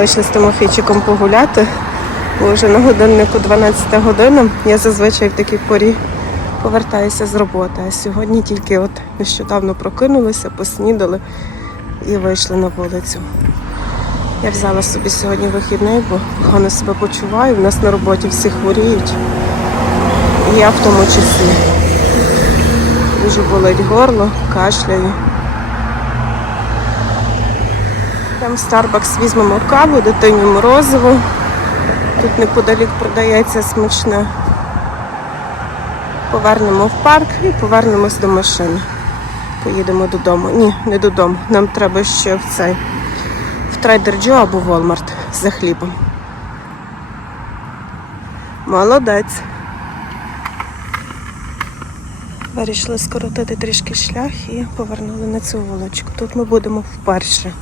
Вийшли з Тимофійчиком погуляти, бо вже на годиннику 12 година. Я зазвичай в такій порі повертаюся з роботи. А сьогодні тільки от нещодавно прокинулися, поснідали і вийшли на вулицю. Я взяла собі сьогодні вихідний, бо погано себе почуваю. У нас на роботі всі хворіють. І я в тому числі. Дуже болить горло, кашляю. Там в Starbucks візьмемо каву, дитині морозиво. Тут неподалік продається смачне. Повернемо в парк і повернемось до машини. Поїдемо додому. Ні, не додому. Нам треба ще в цей в Trader Joe або Walmart за хлібом. Молодець. Вирішили скоротити трішки шлях і повернули на цю вуличку. Тут ми будемо вперше.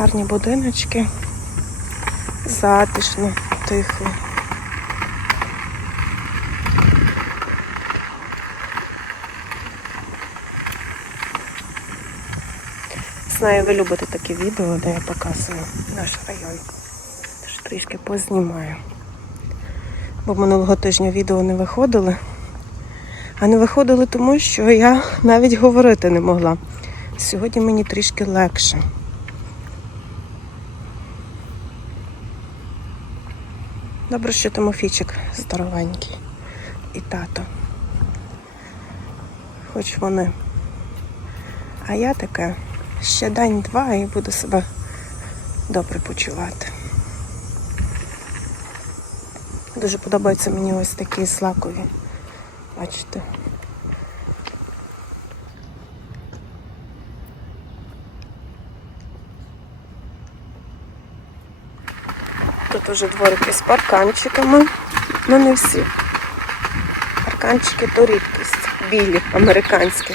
Гарні будиночки. Затишно, тихо. Знаю, ви любите такі відео, де я показую наш район. Тож трішки познімаю. Бо минулого тижня відео не виходили. А не виходили тому, що я навіть говорити не могла. Сьогодні мені трішки легше. Добре, що Тимофійчик здоровенький. І тато. Хоч вони. А я таке ще день-два і буду себе добре почувати. Дуже подобаються мені ось такі злакові. Бачите. Тут уже дворики з парканчиками. Ну не всі. Парканчики то рідкість. Білі, американські.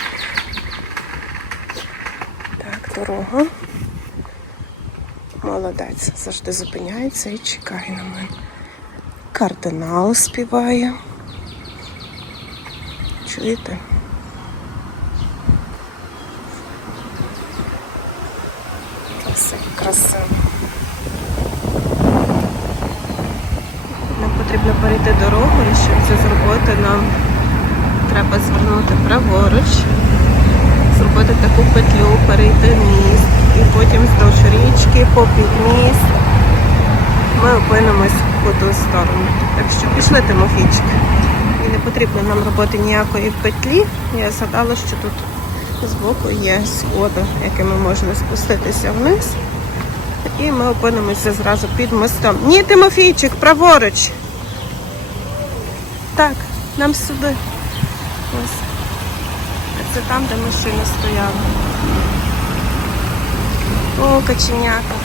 Так, дорога. Молодець. Завжди зупиняється і чекає на мене. Кардинал співає. Чуєте? Все красиво. Нам потрібно перейти дорогу, і щоб це зробити, нам треба звернути праворуч, зробити таку петлю, перейти міст і потім вздовж річки, попід міст. Ми опинимось по ту сторону. Так що пішли Тимофійчик. І не потрібно нам робити ніякої петлі. Я згадала, що тут збоку є сходи, якими можна спуститися вниз. І ми опинимося зразу під мостом. Ні, Тимофійчик, праворуч. Так, нам сюди. Ось. Це там, де машина стояла. О, каченята.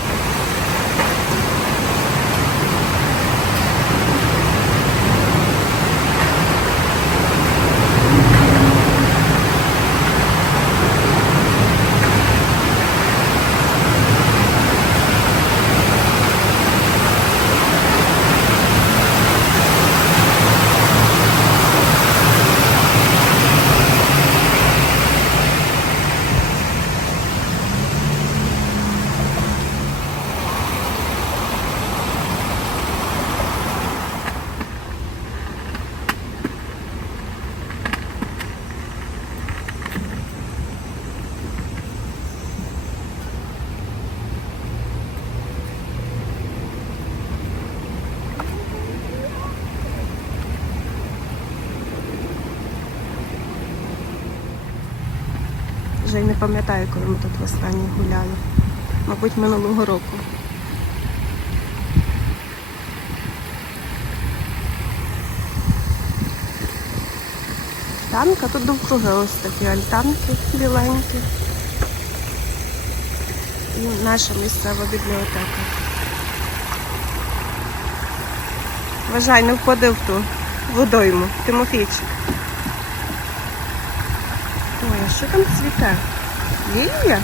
Вже й не пам'ятаю, коли ми тут востаннє гуляли. Мабуть, минулого року. Танка тут довкруги ось такі альтанки біленькі. І наша місцева бібліотека. Вважай, не входив в ту водойму. Тимофійчик. Ой, а що там цвіте? Лілія?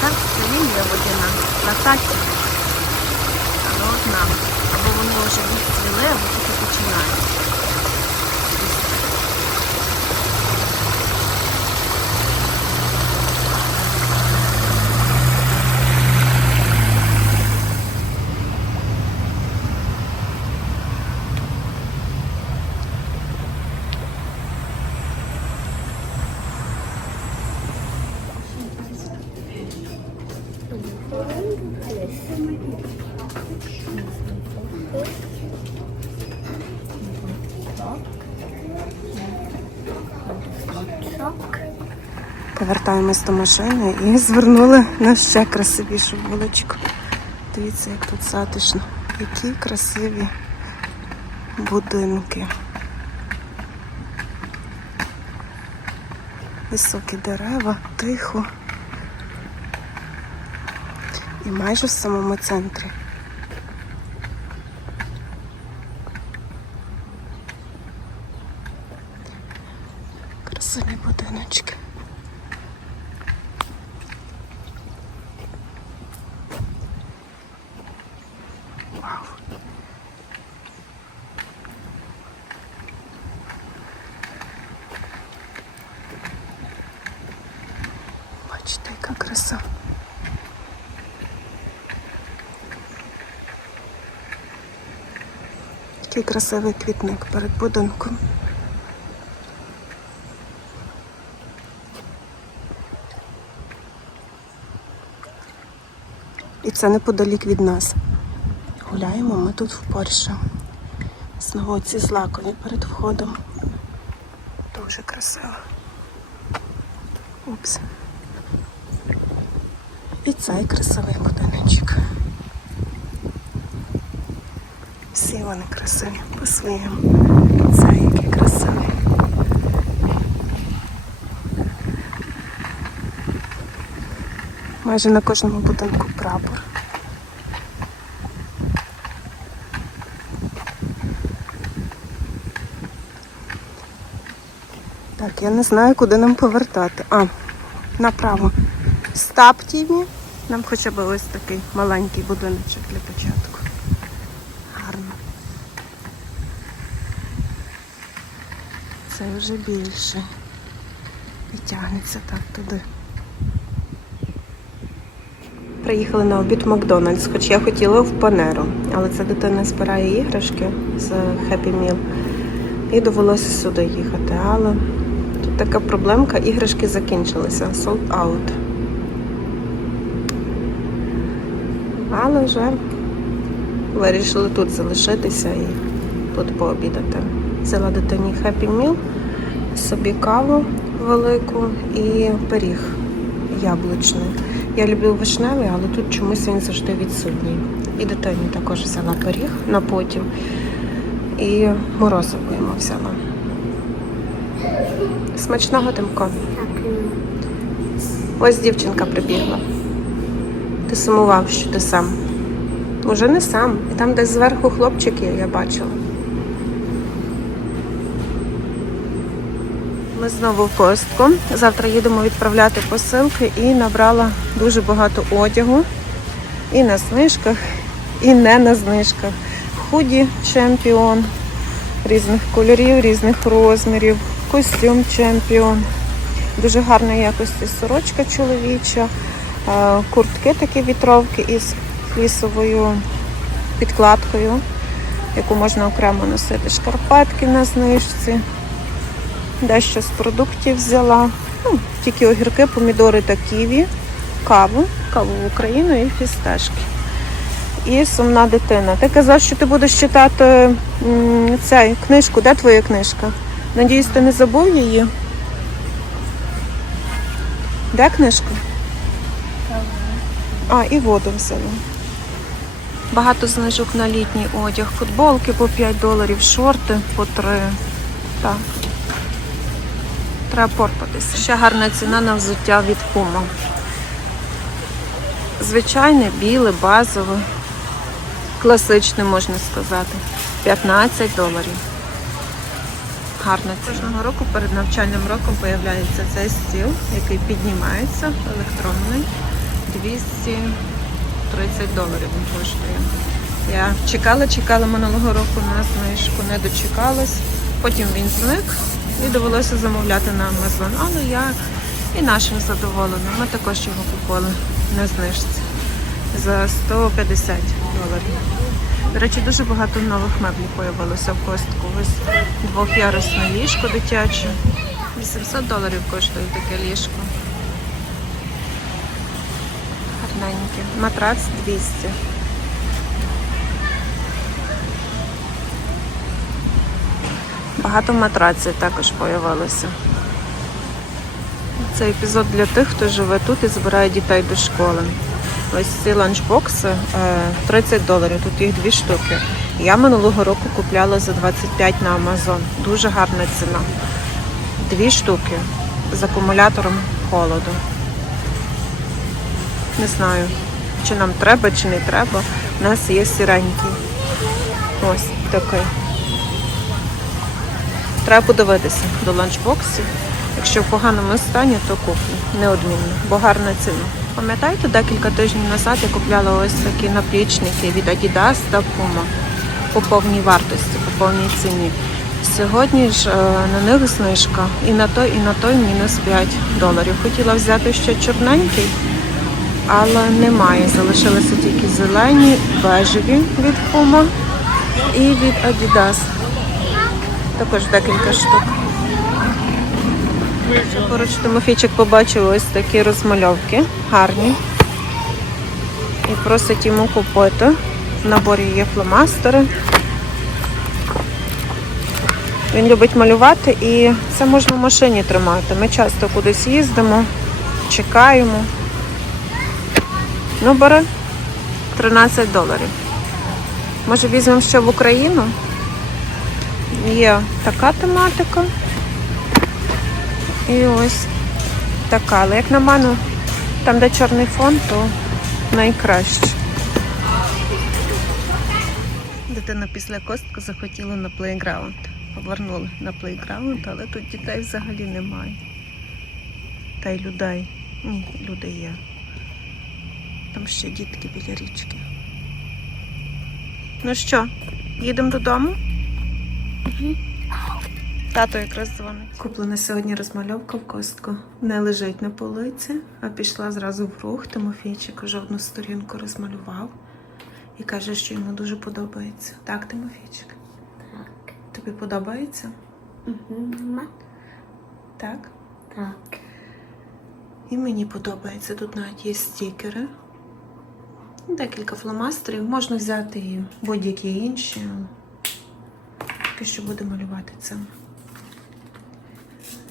Так, це лілія водяна. На таці. Але одна. Або вони вже відцвіли, або тільки починають. Повертаємось до машини і звернули на ще красивішу вуличку. Дивіться, як тут затишно. Які красиві будинки. Високі дерева, тихо. І майже в самому центрі. Красиві будиночки. Вау. Яка. Який красивий квітник перед будинком. І це неподалік від нас. Гуляємо ми тут в вперше. Знову ці злакові перед входом. Дуже красиво. Упс. Цей красивий будиночок. Всі вони красиві по-своєму. Це який красивий. Майже на кожному будинку прапор. Так, я не знаю, куди нам повертати. А, направо. Стап тіві. Нам хоча б ось такий маленький будиночок для початку. Гарно. Це вже більше. І тягнеться так туди. Приїхали на обід в Макдональдс, хоч я хотіла в Панеру, але ця дитина збирає іграшки з Happy Meal і довелося сюди їхати. Але тут така проблемка, іграшки закінчилися, sold out. Але вже вирішили тут залишитися і тут пообідати. Взяла дитині Happy Meal, собі каву велику і пиріг яблучний. Я люблю вишневий, але тут чомусь він завжди відсутній. І дитині також взяла пиріг на потім. І морозиво йому взяла. Смачного Тимко. Ось дівчинка прибігла. Ти сумував, що ти сам. Уже не сам. І там десь зверху хлопчик є, я бачила. Ми знову в костку. Завтра їдемо відправляти посилки і набрала дуже багато одягу. І на знижках, і не на знижках. Худі чемпіон різних кольорів, різних розмірів, костюм чемпіон. Дуже гарної якості сорочка чоловіча, куртки такі вітровки із флісовою підкладкою, яку можна окремо носити. Шкарпетки на знижці. Дещо з продуктів взяла. Ну, тільки огірки, помідори та ківі, каву, каву в Україну і фісташки. І сумна дитина. Ти казав, що ти будеш читати цей, книжку. Де твоя книжка? Надіюсь, ти не забув її? Де книжка? А, і воду взяла. Багато знижок на літній одяг. Футболки по 5 доларів, шорти по 3. Так. Треба порпатися. Ще гарна ціна на взуття від Puma. Звичайне, біле, базове, класичне, можна сказати. 15 доларів. Гарна ціна. Кожного року перед навчальним роком з'являється цей стіл, який піднімається, електронний. 230 доларів він коштує. Я чекала, чекала минулого року на знижку, не дочекалась. Потім він зник і довелося замовляти на Amazon. Але я і нашим задоволена. Ми також його купили на знижці за 150 доларів. До речі, дуже багато нових меблів з'явилося в костку. Ось двох'ярусне ліжко дитяче. 800 доларів коштує таке ліжко. Гарненьке. Матрац 200. Багато матраців також з'явилося. Це епізод для тих, хто живе тут і збирає дітей до школи. Ось ці ланчбокси е, 30 доларів, тут їх дві штуки. Я минулого року купляла за 25 на Amazon. Дуже гарна ціна. Дві штуки з акумулятором холоду. Не знаю, чи нам треба, чи не треба. У нас є сіренький. Ось такий. Треба подивитися до ланчбоксів. Якщо в поганому стані, то куплю. Неодмінно, бо гарна ціна. Пам'ятаєте, декілька тижнів назад я купляла ось такі наплічники від Adidas та Puma по повній вартості, по повній ціні. Сьогодні ж е, на них знижка і на той, і на той мінус 5 доларів. Хотіла взяти ще чорненький, але немає. Залишилися тільки зелені, бежеві від Puma і від Adidas. Також декілька штук. Поруч Тимофійчик побачив ось такі розмальовки, гарні. І просить йому купити. В наборі є фломастери. Він любить малювати і це можна в машині тримати. Ми часто кудись їздимо, чекаємо. Ну, бери 13 доларів. Може візьмемо ще в Україну? Є така тематика. І ось така. Але як на мене, там, де чорний фон, то найкраще. Дитина після костки захотіла на плейграунд. Повернули на плейграунд, але тут дітей взагалі немає. Та й людей. Ні, люди є. Там ще дітки біля річки. Ну що, їдемо додому? Тато якраз дзвонить. Куплена сьогодні розмальовка в костку. Не лежить на полиці, а пішла зразу в рух. Тимофійчик уже одну сторінку розмалював і каже, що йому дуже подобається. Так, Тимофійчик? Так. Тобі подобається? Мама. Так. Так. І мені подобається. Тут навіть є стікери. Декілька фломастерів. Можна взяти і будь-які інші. Поки що буду малювати цим.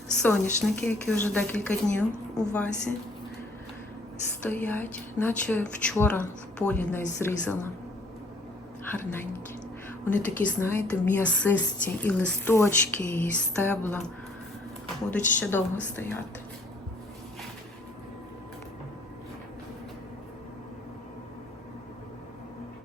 Соняшники, які вже декілька днів у вазі стоять, наче вчора в полі десь зрізала. Гарненькі. Вони такі, знаєте, м'ясисті, і листочки, і стебла. Будуть ще довго стояти.